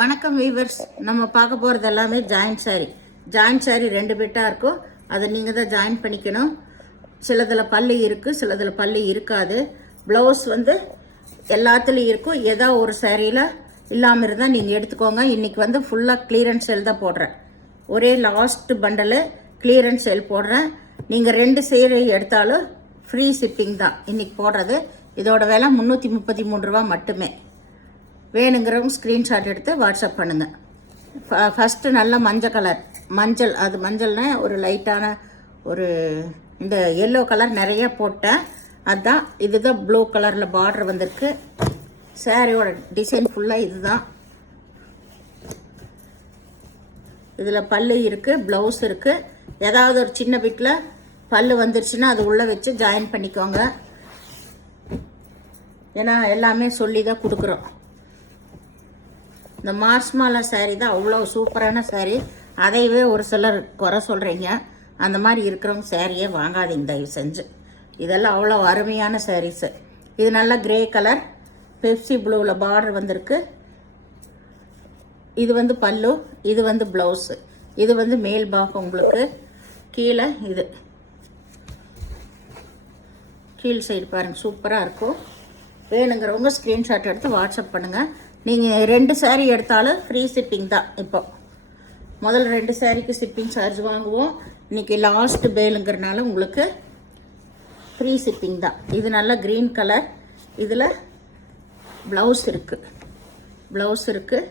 வணக்கம் வீவர்ஸ். நம்ம பார்க்க போகிறது எல்லாமே ஜாயிண்ட் சாரி 2 பிட்டாக இருக்கும். அதை நீங்கள் தான் ஜாயின் பண்ணிக்கணும். சிலதில் பல்லு இருக்குது, சிலதில் பல்லு இருக்காது. ப்ளவுஸ் வந்து எல்லாத்துலேயும் இருக்கும். ஏதோ ஒரு சாரியில் இல்லாமல் இருந்தால் நீங்கள் எடுத்துக்கோங்க. இன்றைக்கி வந்து ஃபுல்லாக கிளியரன்ஸ் சேல் தான் போடுறேன். ஒரே லாஸ்ட் பண்டலு கிளியரன்ஸ் சேல் போடுறேன். நீங்கள் 2 சேரி எடுத்தாலும் ஃப்ரீ ஷிப்பிங் தான் இன்றைக்கி போடுறது. இதோட விலை 333 ரூபா மட்டுமே. வேணுங்கிறவங்க ஸ்க்ரீன்ஷாட் எடுத்து வாட்ஸ்அப் பண்ணுங்கள். ஃபஸ்ட்டு நல்ல மஞ்சள், அது மஞ்சள்னா ஒரு லைட்டான ஒரு இந்த எல்லோ கலர் நிறைய போட்டேன். அதுதான் இதுதான் ப்ளூ கலரில் பார்டர் வந்திருக்கு. சாரியோட டிசைன் ஃபுல்லாக இதுதான். இதில் பல்லு இருக்குது, ப்ளவுஸ் இருக்குது. ஏதாவது ஒரு சின்ன பிட்டில் பல்லு வந்துருச்சுன்னா அது உள்ளே வச்சு ஜாயின் பண்ணிக்கோங்க. ஏன்னா எல்லாமே சொல்லி தான் கொடுக்குறோம். இந்த மாஸ்மாலா சாரீ தான் அவ்வளோ சூப்பரான சாரீ. அதையவே ஒரு சிலர் குறை சொல்கிறீங்க. அந்த மாதிரி இருக்கிறவங்க சாரியே வாங்காதீங்க தயவு செஞ்சு. இதெல்லாம் அவ்வளோ அருமையான சாரீஸு. இது நல்லா கிரே கலர் பெப்சி ப்ளூவில் பார்டர் வந்திருக்கு. இது வந்து பல்லு, இது வந்து ப்ளவுஸு. இது வந்து மேல் பாகம். உங்களுக்கு கீழே இது கீழ் சைடு பாருங்கள், சூப்பராக இருக்கும். வேணுங்கிறவங்க ஸ்க்ரீன்ஷாட் எடுத்து வாட்ஸ்அப் பண்ணுங்கள். நீங்கள் 2 சாரீ எடுத்தாலும் ஃப்ரீ ஷிப்பிங் தான். இப்போ முதல் 2 சாரீக்கு ஷிப்பிங் சார்ஜ் வாங்குவோம். இன்றைக்கி லாஸ்ட் பேலுங்கிறனால உங்களுக்கு ஃப்ரீ ஷிப்பிங் தான். இது நல்லா க்ரீன் கலர். இதில் ப்ளவுஸ் இருக்குது,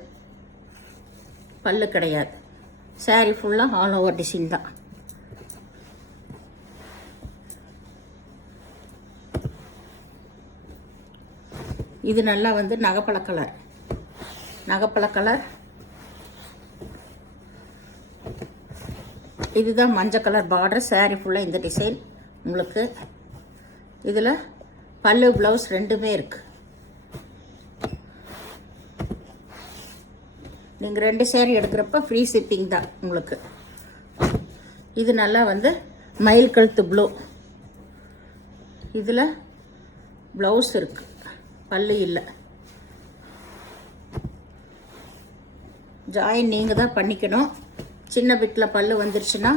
பல்லு கிடையாது. சாரீ ஃபுல்லாக ஆல் ஓவர் டிசைன் தான். இது நல்லா வந்து நகைப்பழ கலர். இதுதான் மஞ்சள் கலர் பார்டர். சாரீ ஃபுல்லாக இந்த டிசைன் உங்களுக்கு. இதில் பல்லு ப்ளவுஸ் 2மே இருக்குது. நீங்கள் 2 சாரீ எடுக்கிறப்ப ஃப்ரீ ஷிப்பிங் தான் உங்களுக்கு. இது நல்லா வந்து மயில் கழுத்து ப்ளூ. இதில் ப்ளவுஸ் இருக்குது, பல்லு இல்லை. ஜாயின் நீங்கள் தான் பண்ணிக்கணும். சின்ன பிட்டில் பல்லு வந்துருச்சுன்னா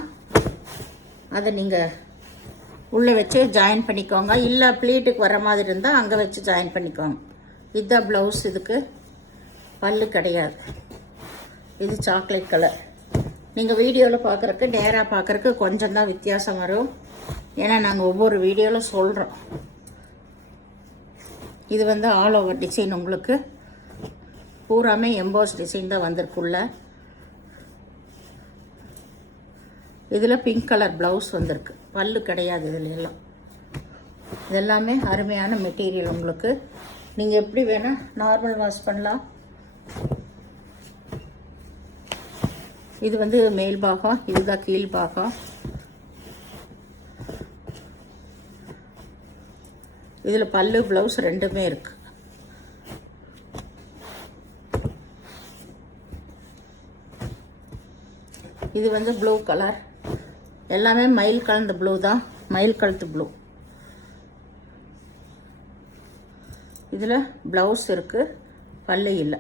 அதை நீங்கள் உள்ளே வச்சு ஜாயின் பண்ணிக்கோங்க. இல்லை ப்ளீட்டுக்கு வர மாதிரி இருந்தால் அங்கே வச்சு ஜாயின் பண்ணிக்கோங்க. இதுதான் ப்ளவுஸ். இதுக்கு பல்லு கிடையாது. இது சாக்லேட் கலர். நீங்கள் வீடியோவில் பார்க்குறக்கு நேராக பார்க்குறக்கு கொஞ்சம் தான் வித்தியாசம் வரும். ஏன்னா நாங்கள் ஒவ்வொரு வீடியோவில் சொல்கிறோம். இது வந்து ஆல் ஓவர் டிசைன். உங்களுக்கு பூராமே எம்போஸ் டிசைன் தான் வந்திருக்குள்ள. இதில் பிங்க் கலர் ப்ளவுஸ் வந்திருக்கு, பல்லு கிடையாது. இதில் எல்லாம் இதெல்லாமே அருமையான மெட்டீரியல். உங்களுக்கு நீங்கள் எப்படி வேணால் நார்மல் வாஷ் பண்ணலாம். இது வந்து மேல் பாகம், இதுதான் கீழ் பாகம். இதில் பல்லு ப்ளவுஸ் 2மே இருக்குது. இது வந்து ப்ளூ கலர். எல்லாமே மயில் கலந்த ப்ளூ தான், மயில் கழுத்து ப்ளூ. இதில் ப்ளவுஸ் இருக்குது, பல்லு இல்லை.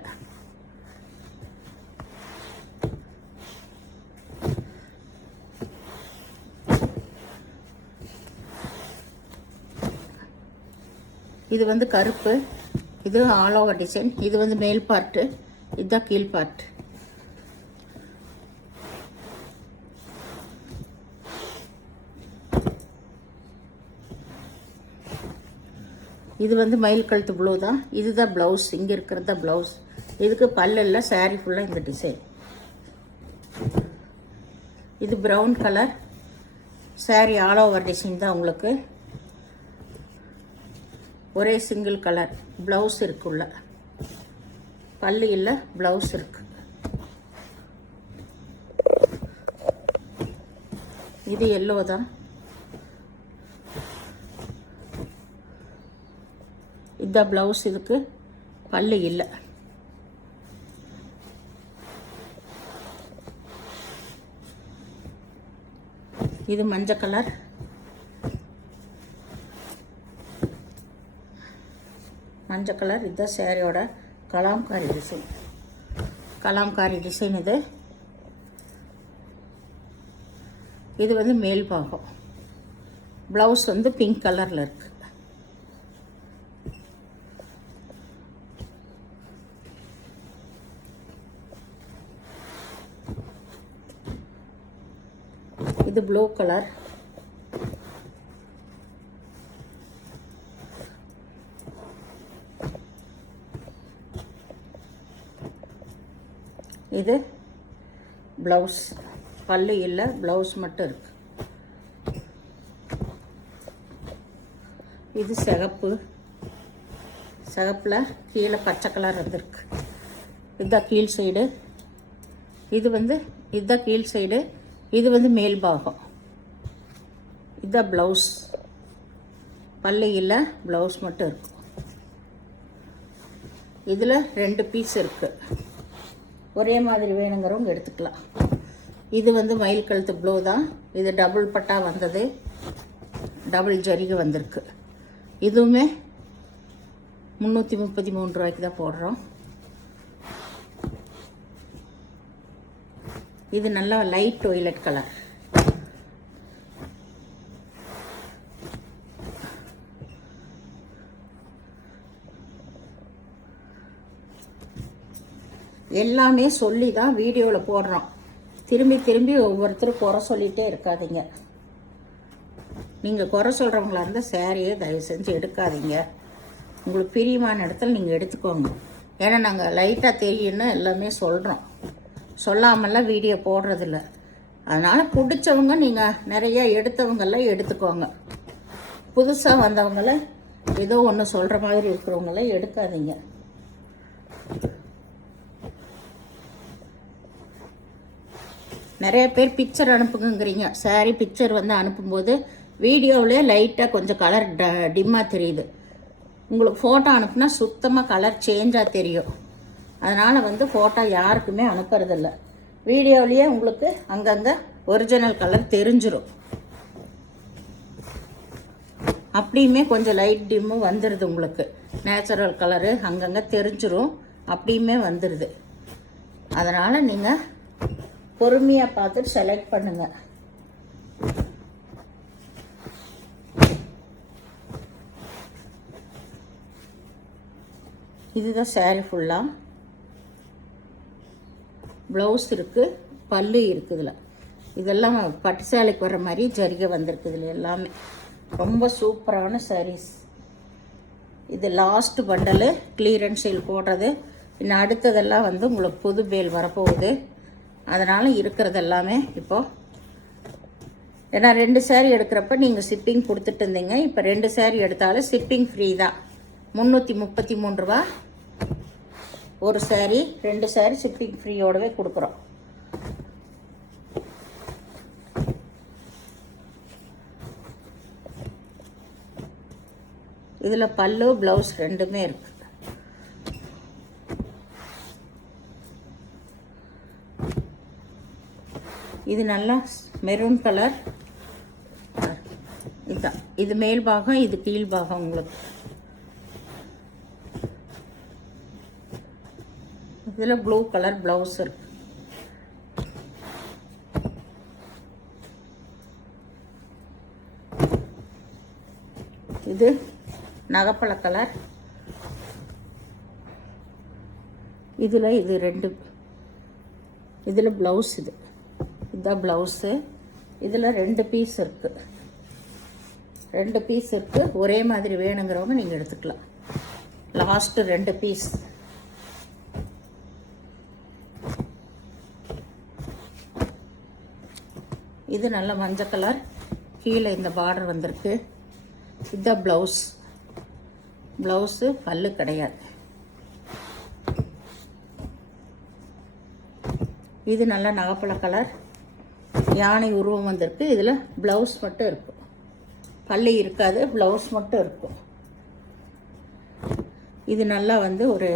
இது வந்து கருப்பு. இது ஆல் ஓவர் டிசைன். இது வந்து மேல் பார்ட்டு, இதுதான் கீழ் பார்ட். இது வந்து மயில் கழுத்து ப்ளூ தான். இதுதான் ப்ளவுஸ். இங்கே இருக்கிறது தான் ப்ளவுஸ். இதுக்கு பல்லு இல்லை. சாரீ ஃபுல்லாக இந்த டிசைன். இது brown colour. Sari all over design தான் உங்களுக்கு. ஒரே சிங்கிள் கலர். ப்ளவுஸ் இருக்குள்ள, பல்லு இல்லை, ப்ளவுஸ் இருக்கு. இது எல்லோ தான். இதுதான் ப்ளவுஸ். இதுக்கு பல்லு இல்லை. இது மஞ்சள் கலர். மஞ்சள் கலர். இதுதான் சாரியோட கலாம்காரி டிசைன். கலாம்காரி டிசைன் இது. இது வந்து மேல் பாகம். ப்ளவுஸ் வந்து பிங்க் கலரில் இருக்குது. இது ப்ளூ கலர். இது ப்ளவுஸ். பல்லு இல்லை, ப்ளவுஸ் மட்டும் இருக்கு. இது சிகப்பு. சிகப்பில் கீழே பச்சை கலர் வந்துருக்கு. இதுதான் கீழ் சைடு. இதுதான் கீழ் சைடு. இது வந்து மேல் பாகம். இதுதான் ப்ளவுஸ். பல்லு இல்லை, ப்ளவுஸ் மட்டும் இருக்கும். இதில் 2 பீஸ் இருக்குது. ஒரே மாதிரி வேணுங்கிறவங்க எடுத்துக்கலாம். இது வந்து மயில் கழுத்து ப்ளூ தான். இது டபுள் பட்டா வந்தது, டபுள் ஜரிகை வந்திருக்கு. இதுவுமே 333 ரூபாய்க்கு தான் போடுறோம். இது நல்லா லைட் ஒய்லட் கலர். எல்லாமே சொல்லி தான் வீடியோவில் போடுறோம். திரும்பி திரும்பி ஒவ்வொருத்தரும் குறை சொல்லிகிட்டே இருக்காதீங்க. நீங்கள் குறை சொல்கிறவங்களா இருந்தால் சேரீயை தயவு செஞ்சு எடுக்காதீங்க. உங்களுக்கு பிரியமான இடத்துல நீங்கள் எடுத்துக்கோங்க. ஏன்னா நாங்கள் லைட்டாக தெரியும்னு எல்லாமே சொல்கிறோம். சொல்லாமல்லாம் வீடியோ போடுறதில்ல. அதனால் பிடிச்சவங்க நீங்கள் நிறையா எடுத்தவங்கெல்லாம் எடுத்துக்கோங்க. புதுசாக வந்தவங்கள ஏதோ ஒன்று சொல்கிற மாதிரி இருக்கிறவங்கள எடுக்காதீங்க. நிறைய பேர் பிக்சர் அனுப்புங்கிறீங்க. சாரி பிக்சர் வந்து அனுப்பும்போது வீடியோவிலே லைட்டாக கொஞ்சம் கலர் டிம்மாக தெரியுது. உங்களுக்கு ஃபோட்டோ அனுப்புனா சுத்தமாக கலர் சேஞ்சாக தெரியும். அதனால் வந்து ஃபோட்டோ யாருக்குமே அனுப்புறதில்ல. வீடியோவிலேயே உங்களுக்கு அங்கங்கே ஒரிஜினல் கலர் தெரிஞ்சிடும். அப்படியுமே கொஞ்சம் லைட் டிம்மு வந்துடுது. உங்களுக்கு நேச்சுரல் கலரு அங்கங்கே தெரிஞ்சிடும். அப்படியுமே வந்துடுது. அதனால் நீங்கள் பொறுமையாக பார்த்துட்டு செலக்ட் பண்ணுங்கள். இதுதான் சாரீ ஃபுல்லாக. ப்ளவுஸ் இருக்குது, பல்லு இருக்குது. இதெல்லாம் பட்டு சேலைக்கு வர்ற மாதிரி ஜரிகை வந்திருக்கு. இதில் எல்லாமே ரொம்ப சூப்பரான சாரீஸ். இது லாஸ்ட் பண்டலு கிளியரன்ஸ் சேல் போடுறது. இன்னும் அடுத்ததெல்லாம் வந்து உங்களுக்கு புது பேல் வரப்போகுது. அதனால் இருக்கிறது எல்லாமே இப்போது, ஏன்னா 2 சாரீ எடுக்கிறப்ப நீங்கள் ஷிப்பிங் கொடுத்துட்டு இருந்தீங்க. இப்போ 2 சாரீ எடுத்தாலும் ஷிப்பிங் ஃப்ரீ தான். 333 ரூபா ஒரு சாரீ. 2 சாரீ ஷிப்பிங் ஃப்ரீயோடவே கொடுக்குறோம். இதில் பல்லு ப்ளவுஸ் ரெண்டுமே இருக்குது. இது நல்லா மெரூன் கலர். இதுதான் இது மேல் பாகம், இது கீழ் பாகம். உங்களுக்கு இதில் ப்ளூ கலர் ப்ளவுஸ் இருக்கு. இது நகப்பழ கலர். இதில் இது 2. இதில் ப்ளவுஸ். இதுதான் ப்ளவுஸு. இதில் 2 பீஸ் இருக்குது. 2 பீஸ் இருக்குது. ஒரே மாதிரி வேணுங்கிறவங்க நீங்கள் எடுத்துக்கலாம். Last 2 piece. இது நல்ல மஞ்சள் கலர். கீழே இந்த பார்டர் வந்திருக்கு. இதுதான் ப்ளவுஸ். ப்ளவுஸு பல்லு கிடையாது. இது நல்ல நகப்பழ கலர். யானை உருவம் வந்திருக்கு. இதில் ப்ளவுஸ் மட்டும் இருக்கும். பல்லு இருக்காது, ப்ளவுஸ் மட்டும் இருக்கும். இது நல்லா வந்து ஒரு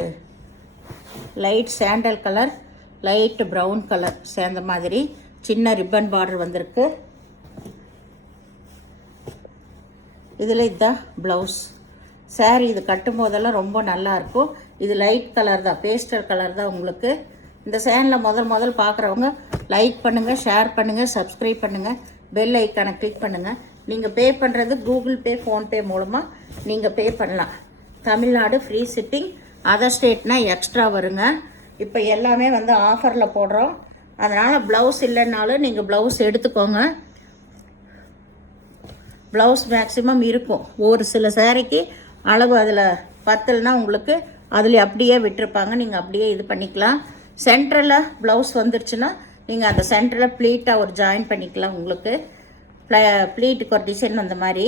light sandal colour, light brown colour சேர்ந்த மாதிரி சின்ன ரிப்பன் பார்டர் வந்திருக்கு. இதில் இதுதான் ப்ளவுஸ். சாரீ இது கட்டும் போதெல்லாம் ரொம்ப நல்லாயிருக்கும். இது லைட் கலர் தான், பேஸ்டல் கலர் தான். உங்களுக்கு இந்த சேனலில் முதல் பார்க்குறவங்க லைக் பண்ணுங்கள், ஷேர் பண்ணுங்கள், சப்ஸ்கிரைப் பண்ணுங்கள், பெல் ஐக்கானை கிளிக் பண்ணுங்கள். நீங்கள் பே பண்ணுறது கூகுள் பே, ஃபோன்பே மூலமாக நீங்கள் பே பண்ணலாம். தமிழ்நாடு ஃப்ரீ ஷிப்பிங், அதர் ஸ்டேட்னால் எக்ஸ்ட்ரா வருங்க. இப்போ எல்லாமே வந்து ஆஃபரில் போடுறோம். அதனால் ப்ளவுஸ் இல்லைன்னாலும் நீங்கள் ப்ளவுஸ் எடுத்துக்கோங்க. ப்ளவுஸ் மேக்ஸிமம் இருக்கும். ஒரு சில சாரிக்கு அளவு அதில் பத்தலைன்னா உங்களுக்கு அதில் அப்படியே விட்டுருப்பாங்க, நீங்கள் அப்படியே இது பண்ணிக்கலாம். சென்டரில் ப்ளவுஸ் வந்துருச்சுன்னா நீங்கள் அந்த சென்டரில் ப்ளீட்டாக ஒரு ஜாயின் பண்ணிக்கலாம். உங்களுக்கு ப்ளீட்டுக்கு ஒரு டிசைன் அந்த மாதிரி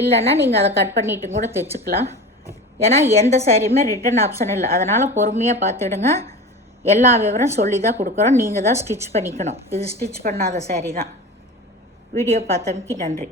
இல்லைன்னா நீங்கள் அதை கட் பண்ணிட்டு கூட தைச்சிக்கலாம். ஏன்னா எந்த சாரியுமே ரிட்டன் ஆப்ஷன் இல்லை. அதனால் பொறுமையாக பார்த்துடுங்க. எல்லா விவரம் சொல்லி தான் கொடுக்குறோம். நீங்கள் தான் ஸ்டிச் பண்ணிக்கணும். இது ஸ்டிச் பண்ணாத சாரி தான். வீடியோ பார்த்தமைக்கு நன்றி.